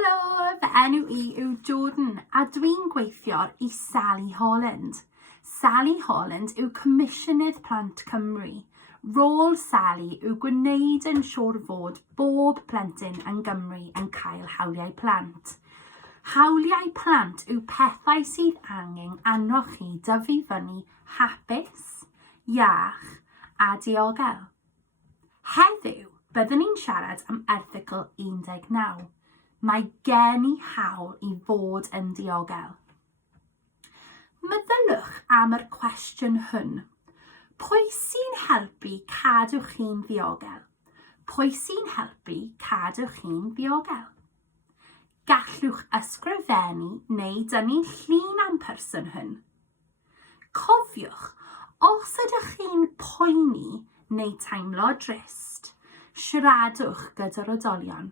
Helo, fy enw I yw Jordan a dwi'n gweithio I Sally Holland. Sally Holland yw Comisiynydd Plant Cymru. Rôl Sally yw gwneud yn siŵr fod bob plentyn yn Gymru yn cael hawliau plant. Hawliau plant yw pethau sydd angen arnoch chi dyfu fyny hapus, iach a ddiogel. Heddiw, byddwn ni'n siarad am Erthygl 19. Mae gen I hawl I fod yn ddiogel. Meddylwch am yr cwestiwn hwn. Pwy sy'n helpu cadw chi'n ddiogel? Pwy sy'n helpu cadw chi'n ddiogel? Gallwch ysgrifennu neu dynnu llun am person hwn. Cofiwch, os ydych chi'n poeni neu teimlo drist, siaradwch gyda'r oedolion.